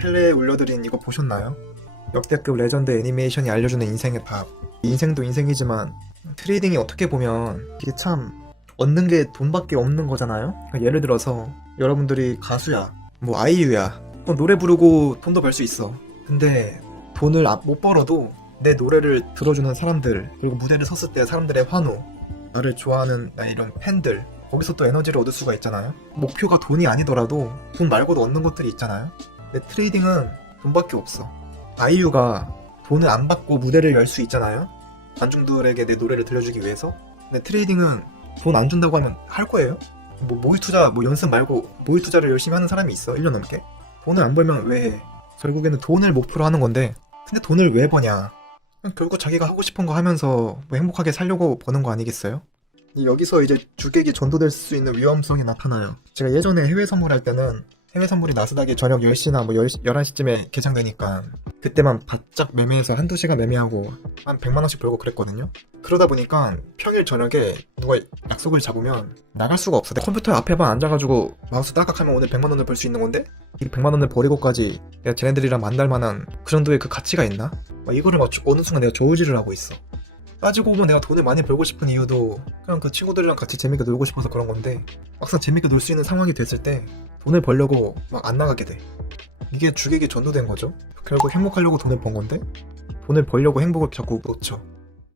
텔레에 올려드린 이거 보셨나요? 역대급 레전드 애니메이션이 알려주는 인생의 밥. 인생도 인생이지만 트레이딩이 어떻게 보면 이게 참 얻는 게 돈밖에 없는 거잖아요. 그러니까 예를 들어서 여러분들이 가수야, 뭐 아이유야, 뭐 노래 부르고 돈도 벌 수 있어. 근데 돈을 아- 못 벌어도 내 노래를 들어주는 사람들 그리고 무대를 섰을 때 사람들의 환호, 나를 좋아하는 나 이런 팬들 거기서 또 에너지를 얻을 수가 있잖아요. 목표가 돈이 아니더라도 돈 말고도 얻는 것들이 있잖아요. 근데 트레이딩은 돈밖에 없어. 아이유가 돈을 안 받고 무대를 열 수 있잖아요. 관중들에게 내 노래를 들려주기 위해서. 근데 트레이딩은 돈 안 준다고 하면 할 거예요? 뭐 모의 투자, 뭐 연습 말고 모의 투자를 열심히 하는 사람이 있어. 1년 넘게. 돈을 안 벌면 왜 해? 결국에는 돈을 목표로 하는 건데 근데 돈을 왜 버냐? 결국 자기가 하고 싶은 거 하면서 뭐 행복하게 살려고 버는 거 아니겠어요? 여기서 이제 주객이 전도될 수 있는 위험성이 나타나요. 제가 예전에 해외 선물할 때는 해외 선물이 나스닥이 저녁 10시나 뭐 10시, 11시쯤에 개장되니까 그때만 바짝 매매해서 한두 시간 매매하고 한 100만 원씩 벌고 그랬거든요. 그러다 보니까 평일 저녁에 누가 약속을 잡으면 나갈 수가 없어. 내 컴퓨터 앞에만 앉아가지고 마우스 따각하면 오늘 100만 원을 벌 수 있는 건데 이 100만 원을 버리고까지 내가 쟤네들이랑 만날 만한 그 정도의 그 가치가 있나? 막 이거를 막 어느 순간 내가 저우질을 하고 있어. 따지고 보면 내가 돈을 많이 벌고 싶은 이유도 그냥 그 친구들이랑 같이 재밌게 놀고 싶어서 그런 건데 막상 재밌게 놀 수 있는 상황이 됐을 때 돈을 벌려고 막 안 나가게 돼. 이게 주객이 전도된 거죠. 결국 행복하려고 돈을 번 건데 돈을 벌려고 행복을 자꾸 놓쳐.